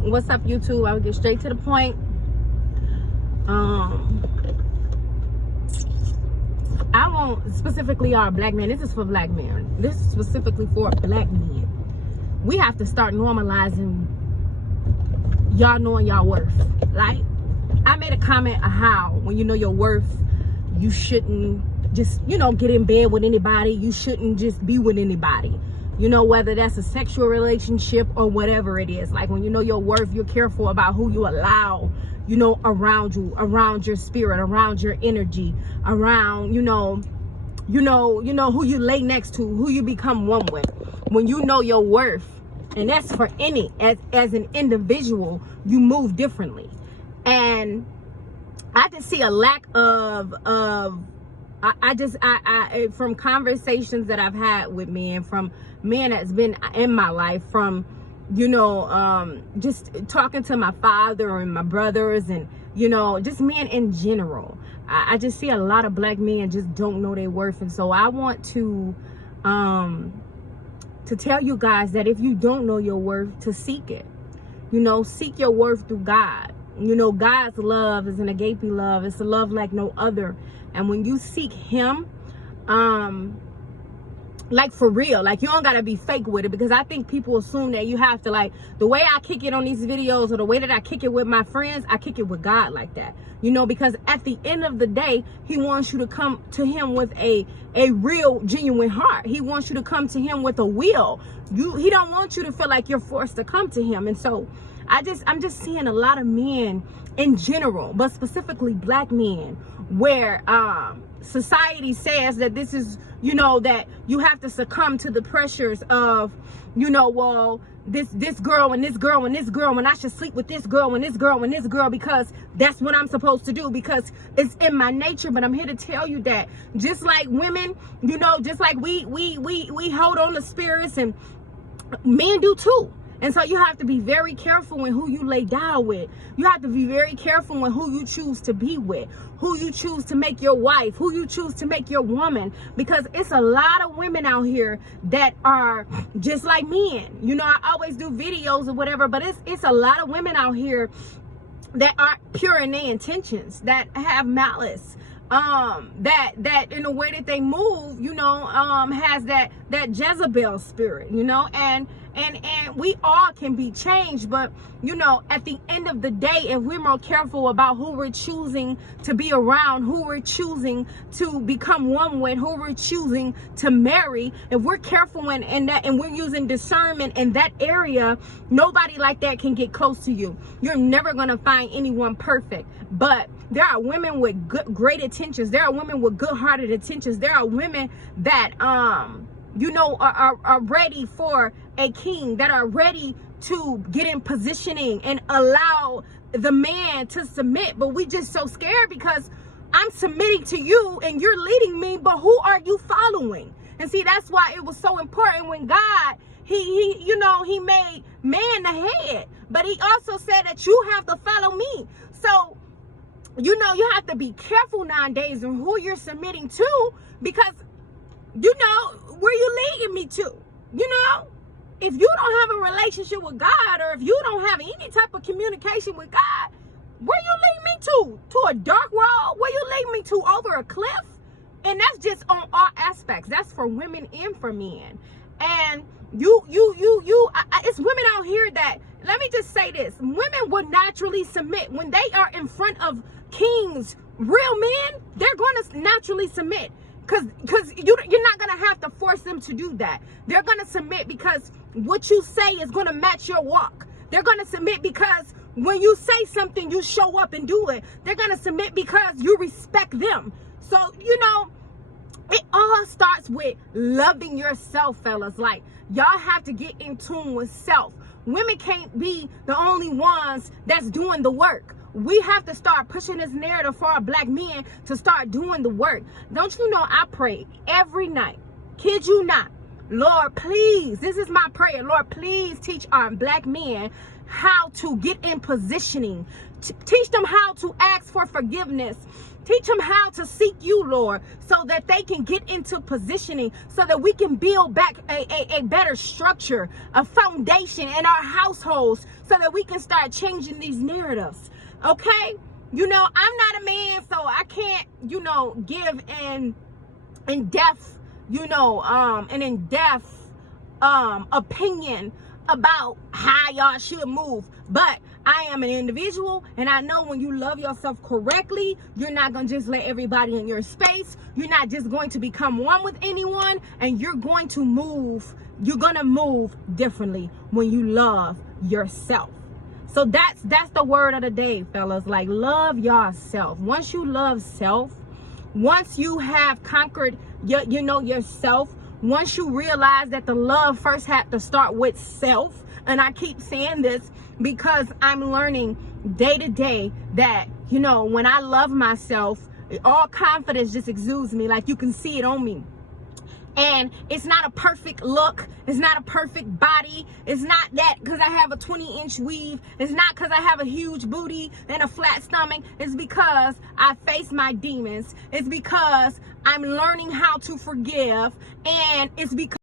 What's up, YouTube? I'll get straight to the point. I won't specifically our black men. This is for black men. This is specifically for black men. We have to start normalizing y'all knowing y'all worth. Like, I made a comment of how when you know your worth, you shouldn't just, get in bed with anybody. You shouldn't just be with anybody. Whether that's a sexual relationship or whatever it is. Like, when you know your worth, you're careful about who you allow, around you, around your spirit, around your energy, around, who you lay next to, who you become one with. When you know your worth, and that's for any, as an individual, you move differently. And I just see a lack of from conversations that I've had with men, from men that's been in my life, from just talking to my father and my brothers, and just men in general. I just see a lot of black men just don't know their worth. And so I want to tell you guys that if you don't know your worth, to seek it. Seek your worth through God. God's love is an agape love. It's a love like no other. And when you seek him, like for real, like you don't gotta be fake with it, because I think people assume that you have to, like, the way I kick it on these videos or the way that I kick it with my friends, I kick it with God like that, because at the end of the day, he wants you to come to him with a real genuine heart. He wants you to come to him with a will. He don't want you to feel like you're forced to come to him. And so I'm just seeing a lot of men in general, but specifically black men, where society says that this is, that you have to succumb to the pressures of, well, this girl and this girl and this girl, and I should sleep with this girl and this girl and this girl, because that's what I'm supposed to do, because it's in my nature. But I'm here to tell you that just like women, just like we hold on to spirits, and men do too. And so you have to be very careful in who you lay down with. You have to be very careful in who you choose to be with, who you choose to make your wife, who you choose to make your woman, because it's a lot of women out here that are just like men. I always do videos or whatever, but it's a lot of women out here that aren't pure in their intentions, that have malice, that in the way that they move, has that Jezebel spirit, and we all can be changed. But at the end of the day, if we're more careful about who we're choosing to be around, who we're choosing to become one with, who we're choosing to marry, if we're careful in that, and we're using discernment in that area, nobody like that can get close to you. You're never going to find anyone perfect, but there are women with great intentions. There are women with good-hearted intentions. There are women that are ready for a king, that are ready to get in positioning and allow the man to submit. But we just so scared because I'm submitting to you and you're leading me, but who are you following? And see, that's why it was so important when God, he made man the head, but he also said that you have to follow me. So you have to be careful nowadays on who you're submitting to, because where you leading me to. If you don't have a relationship with God, or if you don't have any type of communication with God, where you leading me to a dark world? Where you leading me to, over a cliff? And that's just on all aspects. That's for women and for men. And it's women out here that, let me just say this, women would naturally submit when they are in front of kings, real men. They're going to naturally submit, because you're not going to have to force them to do that. They're going to submit because what you say is going to match your walk. They're going to submit because when you say something, you show up and do it. They're going to submit because you respect them. So it all starts with loving yourself, fellas. Like, y'all have to get in tune with self. Women can't be the only ones that's doing the work. We have to start pushing this narrative for our black men to start doing the work. Don't you know, I pray every night, kid you not, Lord, please, this is my prayer. Lord, please teach our black men how to get in positioning. Teach them how to ask for forgiveness. Teach them how to seek you, Lord, so that they can get into positioning, so that we can build back a better structure, a foundation in our households, so that we can start changing these narratives. Okay? You know, I'm not a man, so I can't, you know, give an in-depth, you know, an in-depth opinion about how y'all should move. But I am an individual, and I know when you love yourself correctly, you're not going to just let everybody in your space. You're not just going to become one with anyone, and you're going to move. You're going to move differently when you love yourself. So that's the word of the day, fellas. Like, love yourself. Once you love self, once you have conquered you know, yourself, once you realize that the love first had to start with self, and I keep saying this because I'm learning day to day that, you know, when I love myself, all confidence just exudes me. Like, you can see it on me. And it's not a perfect look. It's not a perfect body. It's not that because I have a 20-inch weave. It's not because I have a huge booty and a flat stomach. It's because I face my demons. It's because I'm learning how to forgive. And it's because